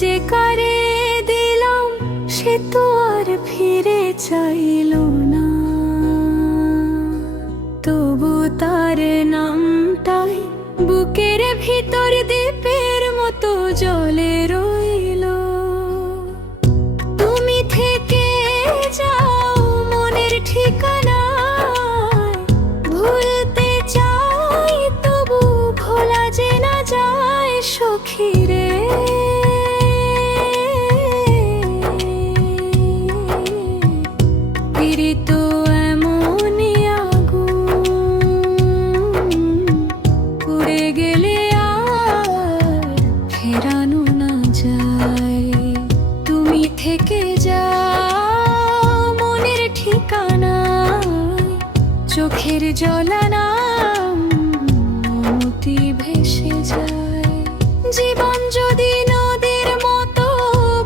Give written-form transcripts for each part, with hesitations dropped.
যে কারে দিলাম সে তো আর ফিরে চাইল না, তবু তার নামটাই বুকের ভিতর দ্বীপের মতো জলে রইল। তুমি থেকে যাও মনের ঠিকানায়, ভুলতে চাই তবু ভোলা যে না যায় সখী রে। পীড়িত এমনই আগুন, পুড়ে গেলে আর ফেরানো না যায়। তুমি থেকে যাও মনের ঠিকানায়, চোখের জলানা মতি ভেসে যায়। জীবন যদি নদীর মতো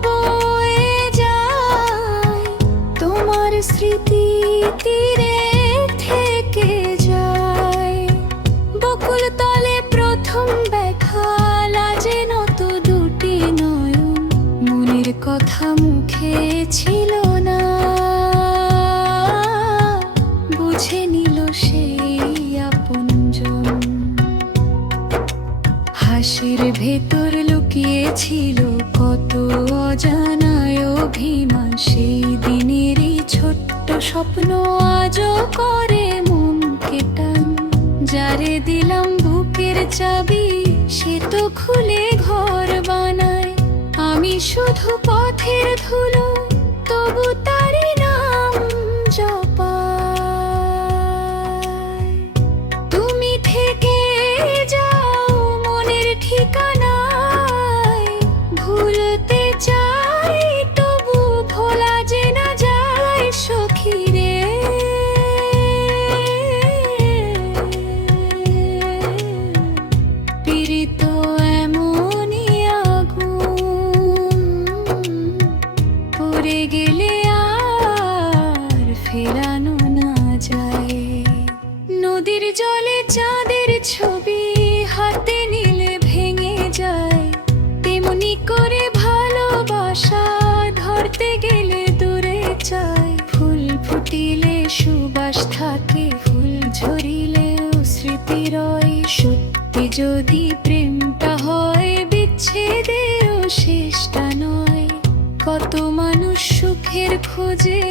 বয়ে যায়, তোমার স্মৃতি তীরে থেকে যায়। বকুল তলে প্রথম দেখা, লাজে নত দুটি নয়ন, মনের কথা মুখে ছিল না, বুঝে নিল সেই আপনজন। হাসির ভেতর লুকিয়েছিল কত অজানায় অভিমান, সেই দিনেরই ছোট্ট স্বপ্ন আজও করে মনকে টান। যারে দিলাম বুকের চাবি সে তো খুলে ঘর বানায়, আমি শুধু পথের ধুলো তবু তারি নাম জপাই। তুমি থেকে যাও মনের ঠিকানায়, ভুলতে চাই তবু ভোলা যে না যায় সখী রে। পীড়িত এমনই আগুন, পুড়ে গেলে আর ফেরানো না যায়। নদীর জলে চাঁদের ছবি হাতে নিলে ভেঙে যায়, তেমনি করে ভালোবাসা ধরতে গেলে দূরে চায়। ফুল ফুটিলে সুবাস থাকে, ফুল ঝরিলেও স্মৃতি রয়। সত্যি যদি প্রেমটা হয় বিচ্ছেদেরও শেষটা নয়। কত মানুষ সুখের খোঁজে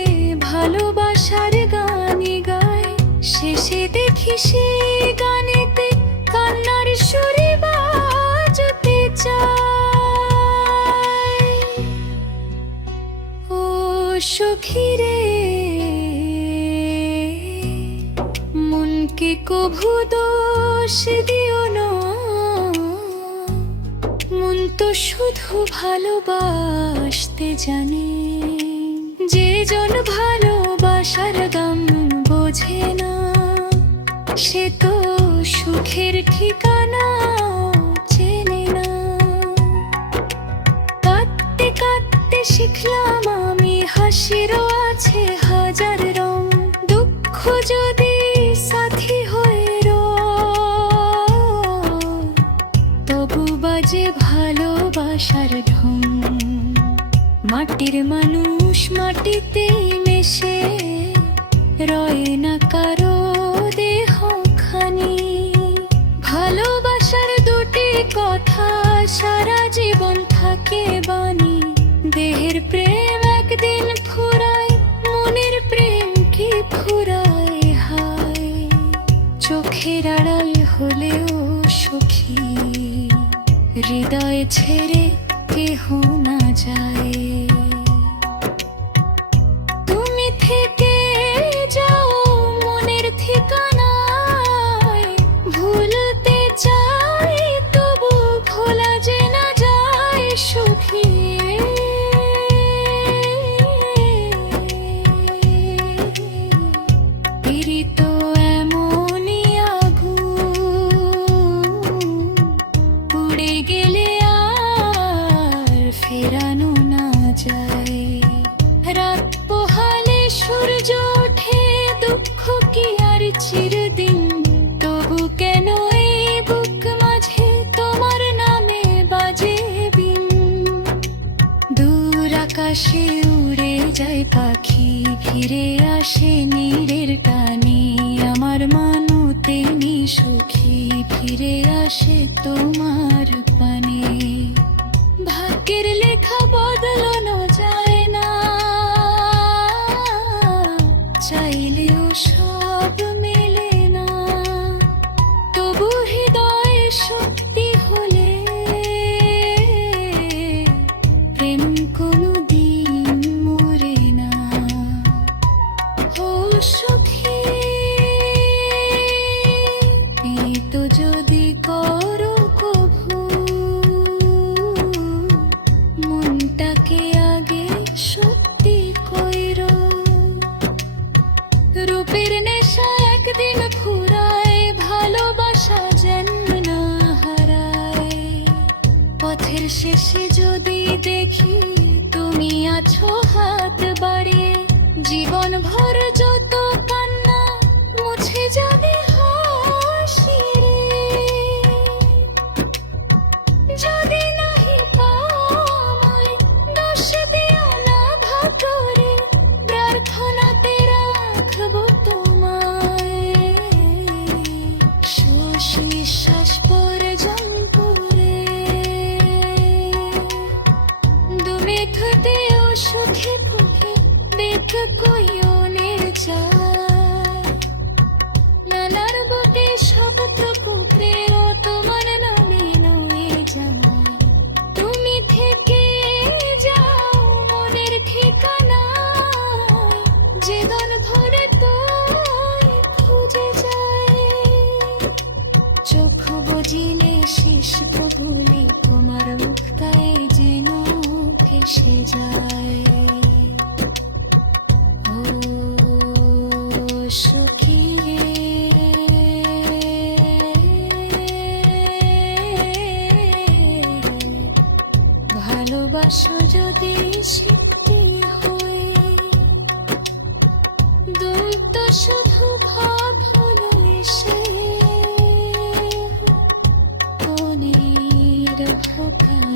ভালোবাসার গানই গায়, শেষে দেখি সেই গানেতে কান্নার সুরে বাজতে চায়। ও সখী রে, মনকে কভু দোষ দিও না, মন তো শুধু ভালোবাসতে জানে। যে জন ভালোবাসার গাম বোঝে না, সে তো সুখের ঠিকানা চেনে না। কাঁদতে কাঁদতে শিখলাম আমি হাসিরও আছে হাজার রং, দুঃখ যদি সাথী হয়ে রয়, তবু বাজে ভালোবাসার ঢং। মাটির মানুষ মাটিতেই মেশে, রয় না কারো দেহ খানি। ভালোবাসার দুটি কথা সারা জীবন থাকে বাণী। দেহের প্রেম একদিন ফুরায়, মনের প্রেম কি ফুরায় হায়। চোখের আড়াল হলেও সখী, হৃদয় ছেড়ে কেহ না যায়। তুমি থেকে যাও মনের ঠিকানায়, ভুলতে চাই তবু ভোলা যে না যায় সখী। পীড়িত এমনই আগুন, পুড়ে গেলে আর ফেরানো না বাতাসে উড়ে যায় পাখি, ফিরে আসে নীড়ের টানে। আমার মানো তেমনি সুখী, ফিরে আসে তোমার পানে। ভাগ্যের লেখা বদলানো যায় না, চাইলেও সব মেলে না। তবু হৃদয়ে শক্তি হলে প্রেম কোনোদিন মরে না। ও সখী, এই তো যদি করো কভু, মনটাকে আগে সত্যি কইরো। রূপের নেশা একদিন ফুরায়, ভালোবাসা যেন না হারায়। পথের শেষে যদি দেখি তুমি আছো হাত বাড়িয়ে, জীবন ভর যত কান্না মুছে যাবে হাসিরে। যদি নাহি পাই দোষ দিও না ভাগ্যরে, প্রার্থনাতে রাখবো তোমায়। শ্বাস নিঃশ্বাস পর্যন্তরে তুমি থেতেও সুখে সুখে বেথ কইনে যায়। নানার বুকে সবটুকু প্রের তোমার নামে নয়ে যায়। তুমি থেকে যাও মনের ঠিকানায়, জীবন ভরে তোয় খুঁজে যায়। চোখ বুঝিলে শেষ ভুলে তোমার মুক্তায় যেন ভেসে যায়। ও সখী, ভালোবাসো যদি সত্যি হয়, দুই তো শুধু ভাব হলো এসে মনের ভাকায়।